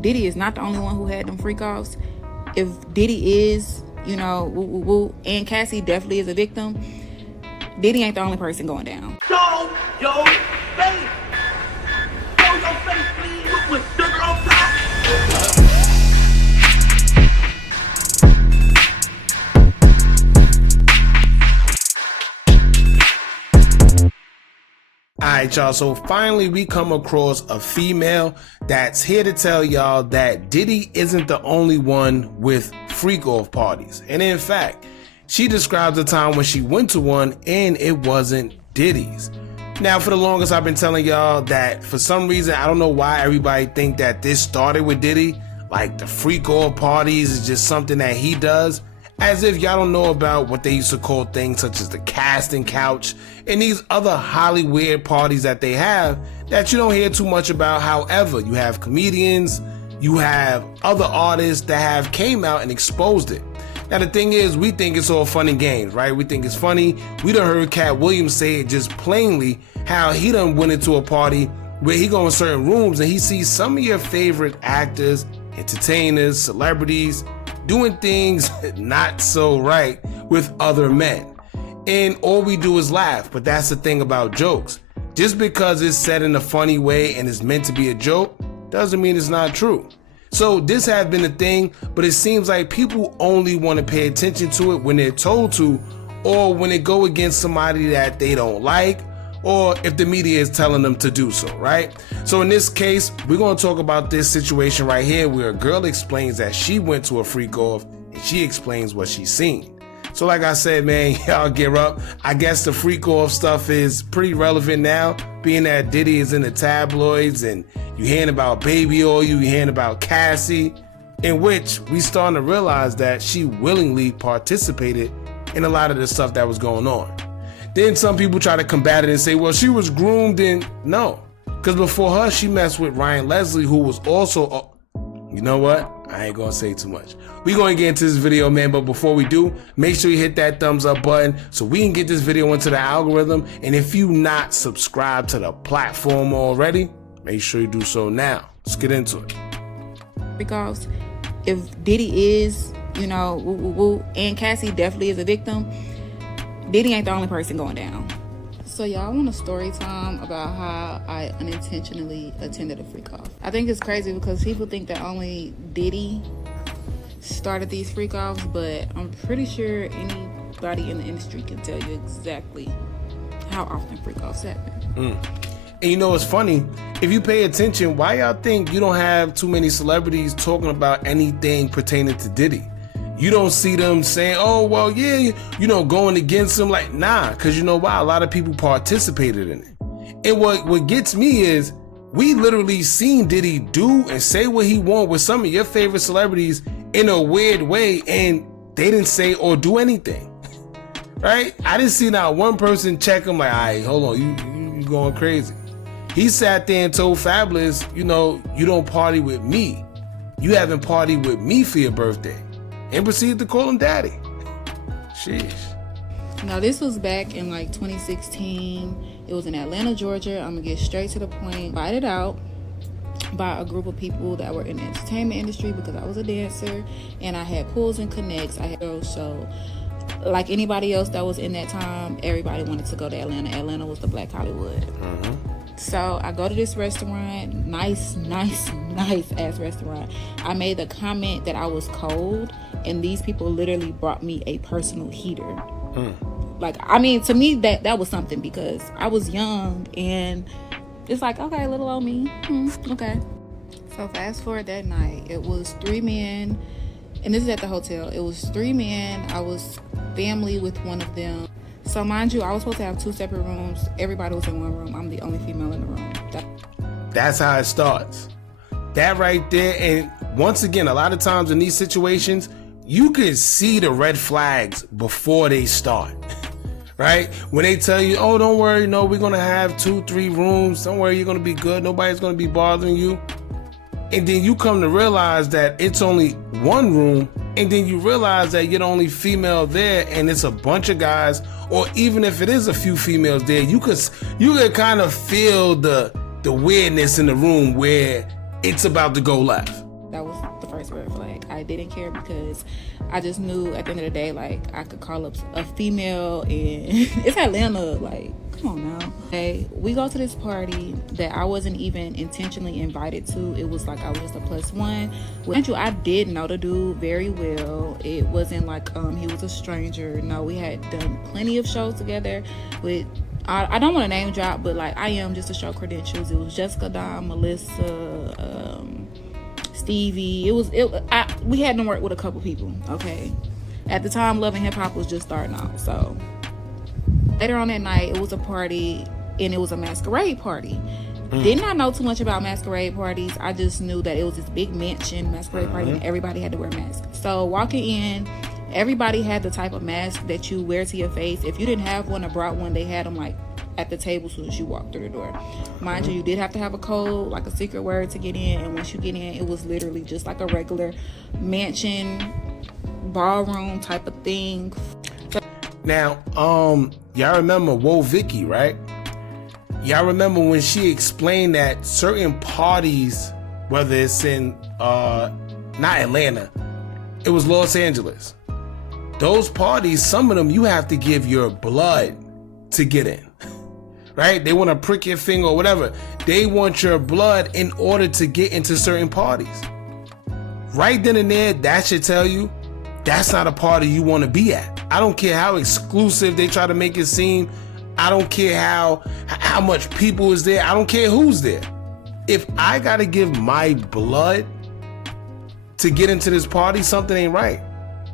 Diddy is not the only one who had them freak-offs. If Diddy is, and Cassie definitely is a victim, Diddy ain't the only person going down. Show your face. Show your face, please. With sugar on top. Alright, y'all, so finally we come across a female that's here to tell y'all that Diddy isn't the only one with freak-off parties. And in fact, she describes a time when she went to one and it wasn't Diddy's. Now, for the longest, I've been telling y'all that for some reason, I don't know why everybody think that this started with Diddy. Like the freak-off parties is just something that he does. As if y'all don't know about what they used to call things such as the casting couch and these other Hollywood parties that they have that you don't hear too much about. However, you have comedians, you have other artists that have came out and exposed it. Now the thing is, we think it's all fun and games, right? We think it's funny. We done heard Cat Williams say it just plainly how he done went into a party where he go in certain rooms and he sees some of your favorite actors, entertainers, celebrities doing things not so right with other men. And all we do is laugh, but that's the thing about jokes. Just because it's said in a funny way and it's meant to be a joke, doesn't mean it's not true. So this has been a thing, but it seems like people only want to pay attention to it when they're told to, or when they go against somebody that they don't like, or if the media is telling them to do so, right? So in this case, we're going to talk about this situation right here where a girl explains that she went to a freak-off and she explains what she's seen. So like I said, man, y'all gear up. I guess the freak-off stuff is pretty relevant now, being that Diddy is in the tabloids and you hearing about Baby Oil, you hearing about Cassie, in which we starting to realize that she willingly participated in a lot of the stuff that was going on. Then some people try to combat it and say, well, she was groomed in. No, because before her, she messed with Ryan Leslie, who was also, you know what? I ain't going to say too much. We're going to get into this video, man. But before we do, make sure you hit that thumbs up button so we can get this video into the algorithm. And if you not subscribed to the platform already, make sure you do so now. Let's get into it. Because if Diddy is, and Cassie definitely is a victim, Diddy ain't the only person going down. So y'all, I want a story time about how I unintentionally attended a freak-off. I think it's crazy because people think that only Diddy started these freak-offs, but I'm pretty sure anybody in the industry can tell you exactly how often freak-offs happen. And you know what's funny? If you pay attention, why y'all think you don't have too many celebrities talking about anything pertaining to Diddy? You don't see them saying, oh, well, yeah, going against him. Like, nah, because you know why? A lot of people participated in it. And what gets me is we literally seen Diddy do and say what he want with some of your favorite celebrities in a weird way, and they didn't say or do anything, right? I didn't see not one person check him like, all right, hold on, you going crazy. He sat there and told Fabulous, you don't party with me. You haven't partied with me for your birthday. And proceeded to call him daddy. Sheesh. Now, this was back in like 2016. It was in Atlanta, Georgia. I'm going to get straight to the point. Invited out by a group of people that were in the entertainment industry because I was a dancer and I had pulls and connects. I had girls, so like anybody else that was in that time, everybody wanted to go to Atlanta. Atlanta was the Black Hollywood. So I go to this restaurant, nice ass restaurant. I made the comment that I was cold, and these people literally brought me a personal heater. Like, I mean, to me, that was something because I was young, and it's like, okay, little old me, okay. So fast forward that night, it was 3 men, and this is at the hotel. It was 3 men. I was family with one of them. So mind you, I was supposed to have 2 separate rooms. Everybody was in one room. I'm the only female in the room. That's how it starts. That right there. And once again, a lot of times in these situations, you can see the red flags before they start, right? When they tell you, oh, don't worry, no, we're going to have 2-3 rooms. Don't worry, you're going to be good. Nobody's going to be bothering you. And then you come to realize that it's only 1 room. And then you realize that you're the only female there and it's a bunch of guys, or even if it is a few females there, you could kind of feel the weirdness in the room where it's about to go left. That was the first red flag. I didn't care because I just knew at the end of the day, like, I could call up a female and it's Atlanta, like, come on now. Okay, we go to this party that I wasn't even intentionally invited to. It was like I was just a +1. I did know the dude very well. It wasn't like he was a stranger. No, we had done plenty of shows together with, I don't want to name drop, but like I am just to show credentials. It was Jessica, Dom, Melissa, Stevie. We had to work with a couple people. Okay, at the time, Love and Hip Hop was just starting out. So later on that night, it was a party, and it was a masquerade party. Did not know too much about masquerade parties. I just knew that it was this big mansion masquerade party, and everybody had to wear masks. So walking in, everybody had the type of mask that you wear to your face. If you didn't have one or brought one, they had them like at the table as soon as you walked through the door. Mind you did have to have a code, like a secret word to get in. And once you get in, it was literally just like a regular mansion ballroom type of thing. Now, y'all remember Whoa Vicky, right? Y'all remember when she explained that certain parties, whether it's in not Atlanta, it was Los Angeles. Those parties, some of them you have to give your blood to get in. Right? They want to prick your finger or whatever. They want your blood in order to get into certain parties. Right then and there, that should tell you that's not a party you want to be at. I don't care how exclusive they try to make it seem. I don't care how much people is there. I don't care who's there. If I got to give my blood to get into this party, something ain't right.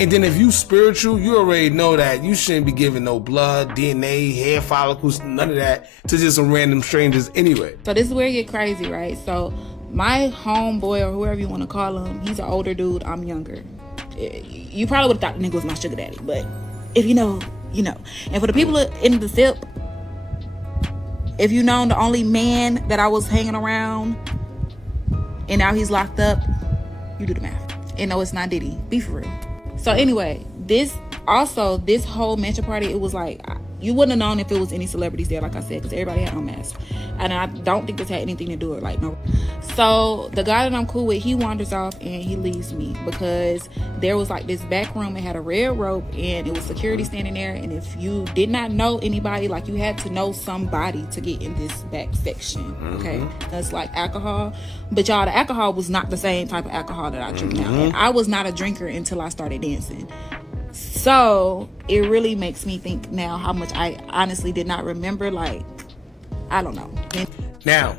And then if you spiritual, you already know that you shouldn't be giving no blood, DNA, hair follicles, none of that to just some random strangers anyway. So this is where it get crazy, right? So my homeboy, or whoever you want to call him, he's an older dude. I'm younger. You probably would have thought the nigga was my sugar daddy, but if you know, you know. And for the people in the SIP, if you know the only man that I was hanging around and now he's locked up, you do the math. And no, it's not Diddy. Be for real. So anyway, this whole mansion party, it was like, you wouldn't have known if it was any celebrities there, like I said, because everybody had on masks. And I don't think this had anything to do with like no. So the guy that I'm cool with, he wanders off and he leaves me because there was like this back room. It had a red rope and it was security standing there. And if you did not know anybody, like you had to know somebody to get in this back section. Okay, that's like alcohol. But y'all, the alcohol was not the same type of alcohol that I drink now. And I was not a drinker until I started dancing. So it really makes me think now how much I honestly did not remember. Like, I don't know. Now,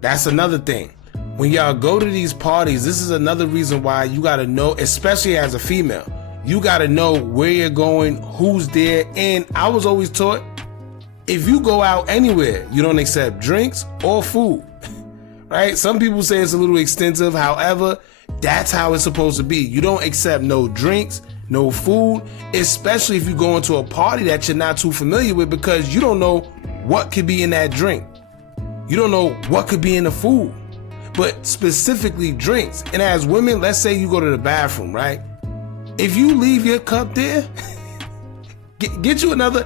that's another thing. When y'all go to these parties, this is another reason why you got to know, especially as a female, you got to know where you're going, who's there. And I was always taught, if you go out anywhere, you don't accept drinks or food, right? Some people say it's a little extensive. However, that's how it's supposed to be. You don't accept no drinks, no food, especially if you go into a party that you're not too familiar with, because you don't know what could be in that drink. You don't know what could be in the food, but specifically drinks. And as women, let's say you go to the bathroom, right? If you leave your cup there, get you another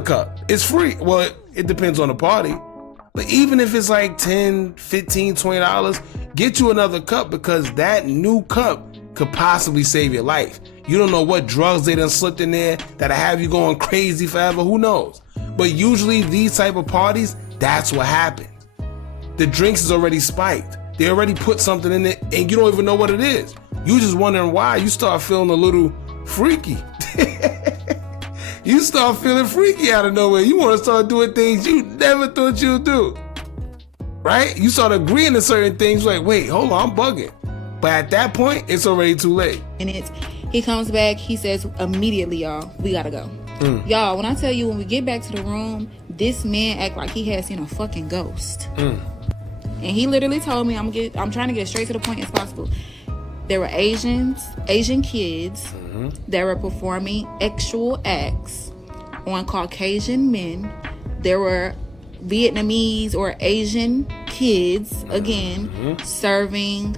cup. It's free. Well, it depends on the party. But even if it's like $10, $15, $20, get you another cup, because that new cup could possibly save your life. You don't know what drugs they done slipped in there that'll have you going crazy forever. Who knows? But usually these type of parties, that's what happens. The drinks is already spiked. They already put something in it and you don't even know what it is. You just wondering why. You start feeling a little freaky. You start feeling freaky out of nowhere. You want to start doing things you never thought you'd do. Right? You start agreeing to certain things like, wait, hold on, I'm bugging. But at that point, it's already too late. And he comes back, he says immediately, y'all, we gotta go. Y'all, when I tell you, when we get back to the room, this man act like he had seen a fucking ghost. And he literally told me, I'm trying to get straight to the point as possible. There were Asian kids that were performing sexual acts on Caucasian men. There were Vietnamese or Asian kids, again, serving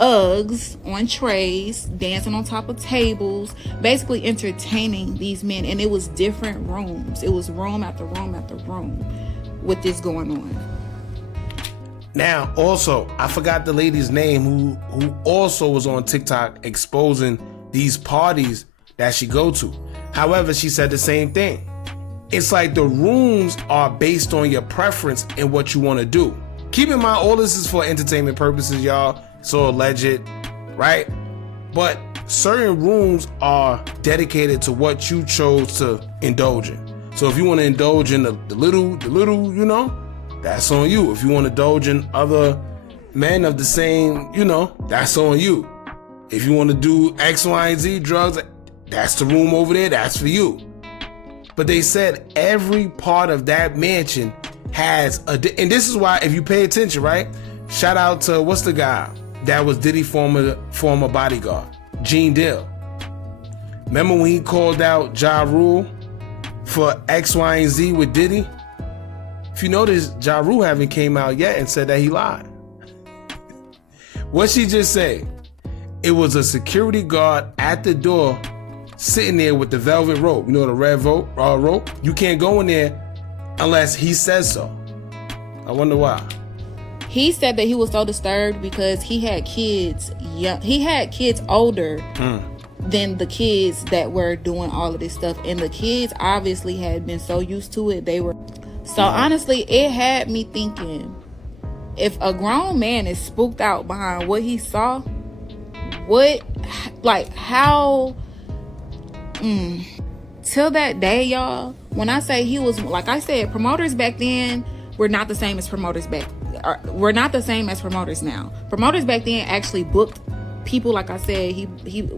Uggs on trays, dancing on top of tables, basically entertaining these men. And it was different rooms. It was room after room after room with this going on. Now, also, I forgot the lady's name who also was on TikTok exposing these parties that she go to. However, she said the same thing. It's like the rooms are based on your preference and what you want to do. Keep in mind, all this is for entertainment purposes, y'all. So alleged, right? But certain rooms are dedicated to what you chose to indulge in. So if you want to indulge in the little, you know, that's on you. If you want to indulge in other men of the same, you know, that's on you. If you want to do X, Y, and Z drugs, that's the room over there. That's for you. But they said every part of that mansion has and this is why, if you pay attention, right? Shout out to, what's the guy that was Diddy former bodyguard, Gene Dill. Remember when he called out Ja Rule for X, Y, and Z with Diddy? If you notice, Ja Rule haven't came out yet and said that he lied. What she just say? It was a security guard at the door sitting there with the velvet rope. You know, the red rope? You can't go in there unless he says so. I wonder why. He said that he was so disturbed because he had kids young. He had kids older than the kids that were doing all of this stuff. And the kids obviously had been so used to it. So honestly, it had me thinking, if a grown man is spooked out behind what he saw, how till that day, y'all, when I say he was, like I said, promoters back then were not the same as promoters we're not the same as promoters now. Promoters back then actually booked people, like I said,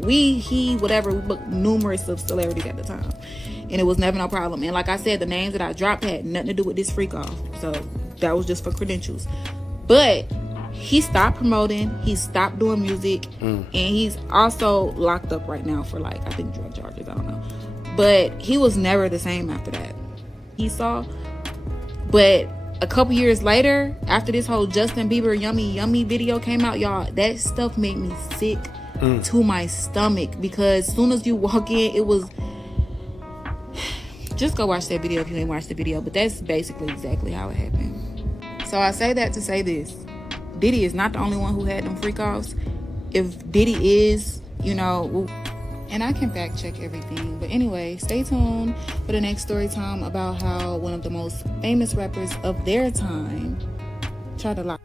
we booked numerous of celebrities at the time, and it was never no problem. And like I said, the names that I dropped had nothing to do with this freak off, so that was just for credentials. But he stopped promoting, he stopped doing music, and he's also locked up right now for, like, I think drug charges, I don't know. But he was never the same after that. He saw, but a couple years later, after this whole Justin Bieber Yummy Yummy video came out, y'all, that stuff made me sick to my stomach, because as soon as you walk in, it was, just go watch that video if you ain't watched the video, but that's basically exactly how it happened. So I say that to say this: Diddy is not the only one who had them freak offs. If Diddy is, you know, and I can fact check everything. But anyway, stay tuned for the next story time about how one of the most famous rappers of their time tried to lie.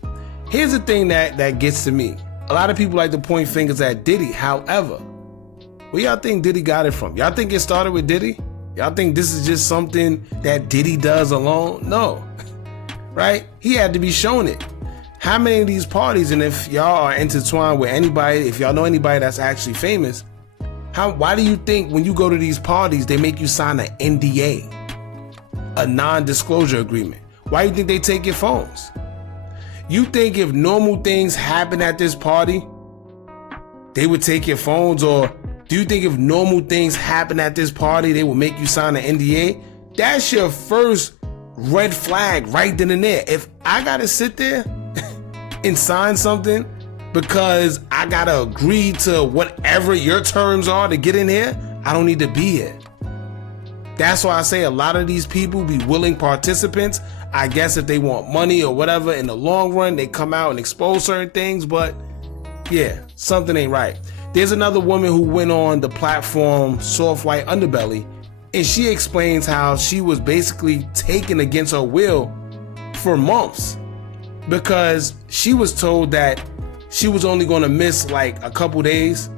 Here's the thing that gets to me. A lot of people like to point fingers at Diddy. However, where y'all think Diddy got it from? Y'all think it started with Diddy? Y'all think this is just something that Diddy does alone? No. Right? He had to be shown it. How many of these parties, and if y'all are intertwined with anybody, if y'all know anybody that's actually famous, why do you think when you go to these parties, they make you sign an NDA, a non-disclosure agreement? Why do you think they take your phones? You think if normal things happen at this party, they would take your phones? Or do you think if normal things happen at this party, they would make you sign an NDA? That's your first red flag right then and there. If I gotta sit there and sign something because I gotta agree to whatever your terms are to get in here, I don't need to be here. That's why I say a lot of these people be willing participants. I guess if they want money or whatever, in the long run, they come out and expose certain things, but yeah, something ain't right. There's another woman who went on the platform Soft White Underbelly, and she explains how she was basically taken against her will for months because she was told that she was only going to miss like a couple days.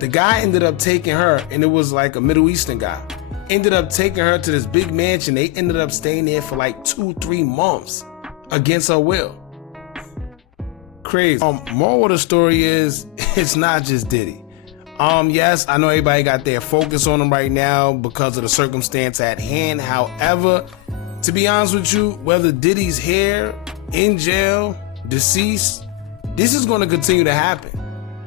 The guy ended up taking her, and it was like a Middle Eastern guy, ended up taking her to this big mansion. They ended up staying there for like 2-3 months against her will. Crazy. Moral of the story is, it's not just Diddy. Yes, I know everybody got their focus on him right now because of the circumstance at hand. However, to be honest with you, whether Diddy's here, in jail, deceased, this is going to continue to happen,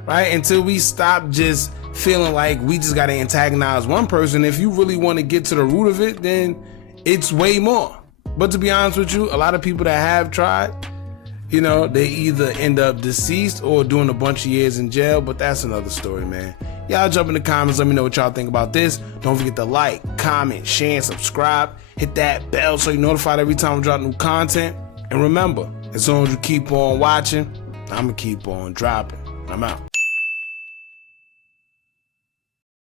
right? Until we stop just feeling like we just got to antagonize one person. If you really want to get to the root of it, then it's way more. But to be honest with you, a lot of people that have tried, you know, they either end up deceased or doing a bunch of years in jail, but that's another story, man. Y'all jump in the comments, let me know what y'all think about this. Don't forget to like, comment, share, and subscribe. Hit that bell so you're notified every time I drop new content. And remember, As long as you keep on watching, I'ma keep on dropping. I'm out.